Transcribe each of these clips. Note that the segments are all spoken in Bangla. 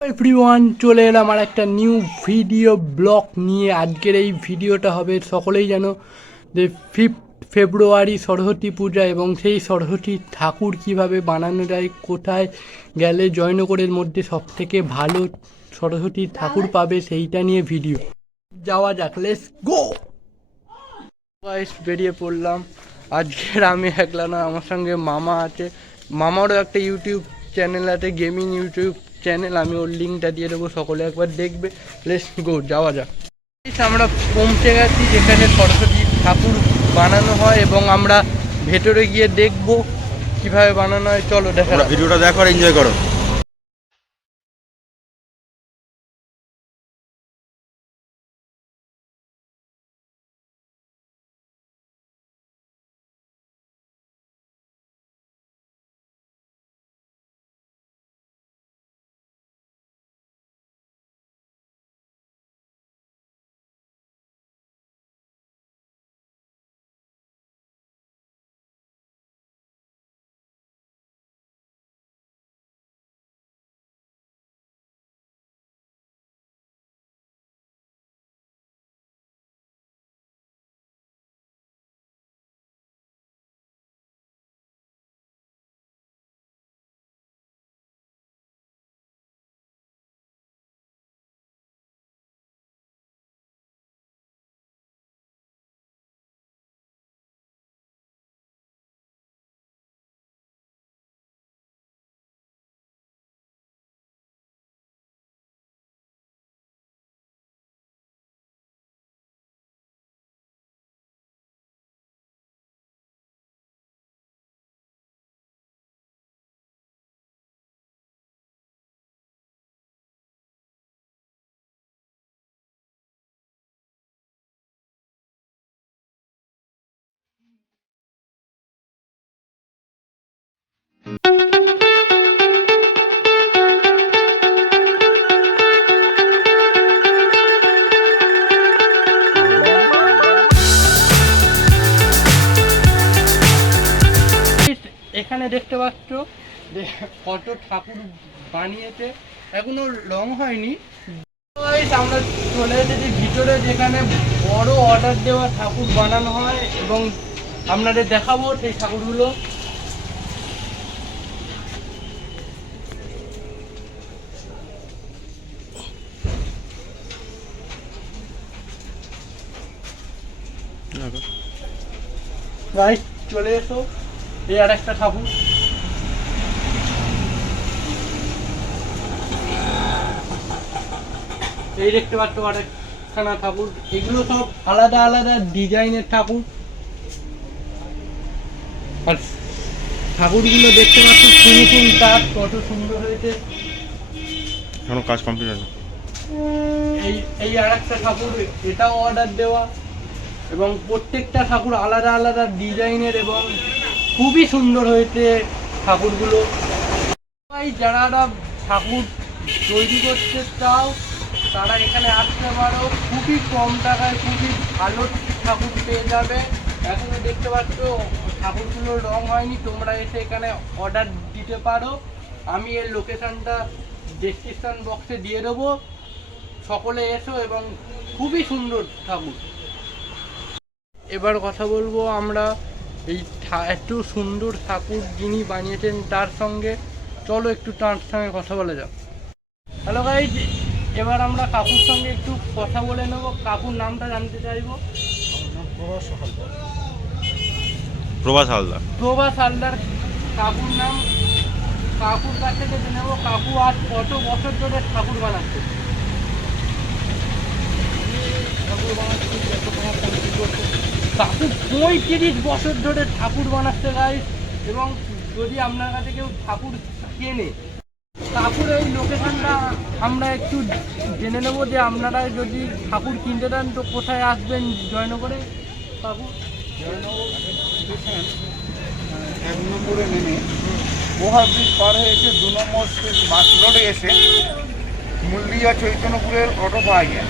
এভরিওয়ান, চলে এলাম আর একটা নিউ ভিডিও ব্লগ নিয়ে। আজকের এই ভিডিওটা হবে, সকলেই জানো যে 5th ফেব্রুয়ারি সরস্বতী পূজা, এবং সেই সরস্বতী ঠাকুর কিভাবে বানানো যায়, কোথায় গেলে জয়নগরের মধ্যে সবথেকে ভালো সরস্বতী ঠাকুর পাবে, সেইটা নিয়ে ভিডিও। যাওয়া যাক, লেটস গো গাইস। বেরিয়ে পড়লাম। আজকের আমি একলা না, আমার সঙ্গে মামা আছে। মামারও একটা ইউটিউব চ্যানেল আছে, গেমিং ইউটিউব চ্যানেল। আমি ওর লিঙ্কটা দিয়ে দেবো, সকলে একবার দেখবে। লেটস গো, যাওয়া যাক। আমরা পৌঁছে গেছি যেখানে সরস্বতী ঠাকুর বানানো হয়, এবং আমরা ভেতরে গিয়ে দেখবো কিভাবে বানানো হয়। চলো দেখা, ভিডিওটা দেখো আর এনজয় করো। এখানে দেখতে পাচ্ছ যে কত ঠাকুর বানিয়েছে, এখনো রং হয়নি। আমরা চলে এসেছি ভিতরে, যেখানে বড় অর্ডার দেওয়া ঠাকুর বানানো হয়, এবং আপনাদের দেখাবো সেই ঠাকুরগুলো। গাইস চলে এসো, এই আর একটা ঠাকুর। এই দেখতে পাচ্ছ আরেকখানা ঠাকুর। এগুলো সব আলাদা আলাদা ডিজাইনের ঠাকুর, আর ঠাকুরগুলো দেখতে পাচ্ছ ফিনিশিং কাজ কত সুন্দর হয়েছে। এখনো কাজ কমপ্লিট হয়নি। এই আর একটা ঠাকুর, এটাও অর্ডার দেওয়া, এবং প্রত্যেকটা ঠাকুর আলাদা আলাদা ডিজাইনের, এবং খুবই সুন্দর হয়েছে ঠাকুরগুলো। যারা ঠাকুর তৈরি করতে চাও তারা এখানে আসতে পারো, খুবই কম টাকায় খুবই ভালো ঠাকুর পেয়ে যাবে। এখনো দেখতে পাচ্ছ ঠাকুরগুলোর রং হয়নি, তোমরা এসে এখানে অর্ডার দিতে পারো। আমি এর লোকেশনটা ডেসক্রিপশন বক্সে দিয়ে দেবো, সকলে এসো, এবং খুবই সুন্দর ঠাকুর। এবার কথা বলবো আমরা এই এত সুন্দর ঠাকুর যিনি বানিয়েছেন তার সঙ্গে। চলো একটু তার সঙ্গে কথা বলা যাক। হ্যালো গাইজ, এবার আমরা কাকুর সঙ্গে একটু কথা বলে নেব। কাকুর নামটা জানতে চাইবো। প্রভাস হালদার। প্রভাস হালদার কাকুর নাম। কাকুর কাছ থেকে জেনে নেবো কাকু আজ কত বছর ধরে ঠাকুর বানাচ্ছে। কাকু 35 বছর ধরে ঠাকুর বানাচ্ছে গাইজ। এবং যদি আপনার কাছে কেউ ঠাকুর কেনে, কাকুর এই লোকেশনটা আমরা একটু জেনে নেবো, যে আপনারা যদি ঠাকুর কিনতে দেন তো কোথায় আসবেন জয়নগরে। কাকু জয়নগর স্টেশন 1 নম্বরে নেমে ওভারব্রিজ পার হয়ে এসে 2 নম্বর বাস রোডে এসে মুলদিয়া চৈতন্যপুরের অটো পাওয়া যায়।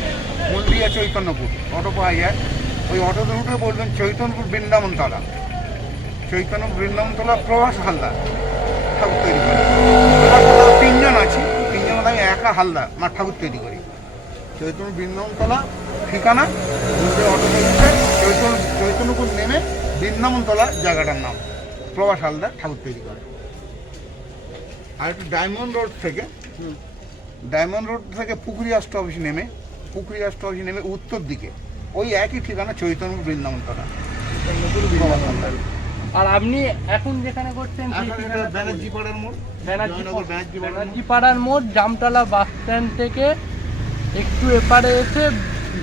মুলদিয়া চৈতন্যপুর অটো পাওয়া যায়। ওই অটোতে উঠে বলবেন চৈতন্যপুর বৃন্দাবনতলা। চৈতন্যপুর বৃন্দাবনতলা প্রভাস হালদার ঠাকুর তৈরি করে। 3 জন আছি, 3 জন আমি রেখা হালদার মা ঠাকুর তৈরি করি, চৈতন্য বৃন্দাবনতলা ঠিকানা চৈতন্যপুর নেমে বৃন্দাবনতলা জায়গাটার নাম, প্রভাস হালদার ঠাকুর তৈরি করে। আর একটু ডায়মন্ড রোড থেকে পুকুরি রাষ্ট্র অফিস নেমে উত্তর দিকে ওই একই ঠিকানা চৈতন্য বৃন্দাবনতলা। আর আপনি এখন যেখানে করছেন ব্যানার্জি পাড়ার মোড়, ব্যানার্জি পাড়ার মোড়, জামতলা বাস স্ট্যান্ড থেকে একটু এপারে এসে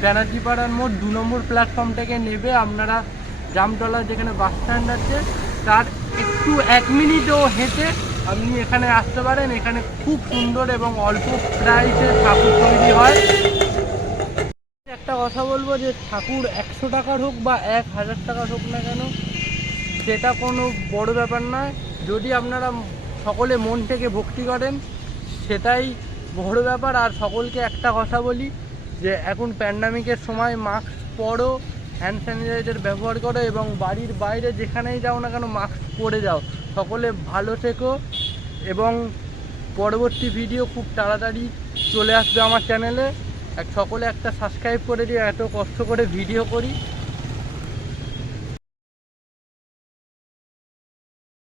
ব্যানার্জি পাড়ার মোড় 2 নম্বর প্ল্যাটফর্ম থেকে নেবে আপনারা জামতলা যেখানে বাস স্ট্যান্ড আছে তার একটু 1 মিনিটও হেঁটে আপনি এখানে আসতে পারেন। এখানে খুব সুন্দর এবং অল্প প্রাইসে ঠাকুর তৈরি হয়। একটা কথা বলবো যে ঠাকুর 100 টাকার হোক বা 1000 টাকার হোক না কেন, সেটা কোনো বড় ব্যাপার নয়। যদি আপনারা সকলে মন থেকে ভক্তি করেন সেটাই বড় ব্যাপার। আর সকলকে একটা কথা বলি যে এখন প্যান্ডামিকের সময় মাস্ক পরো, হ্যান্ড স্যানিটাইজার ব্যবহার করো এবং বাড়ির বাইরে যেখানেই যাও না কেন মাস্ক পরে যাও। সকলে ভালো থেকো এবং পরবর্তী ভিডিও খুব তাড়াতাড়ি চলে আসবে আমার চ্যানেলে। সকলে একটা সাবস্ক্রাইব করে দিও, এত কষ্ট করে ভিডিও করি।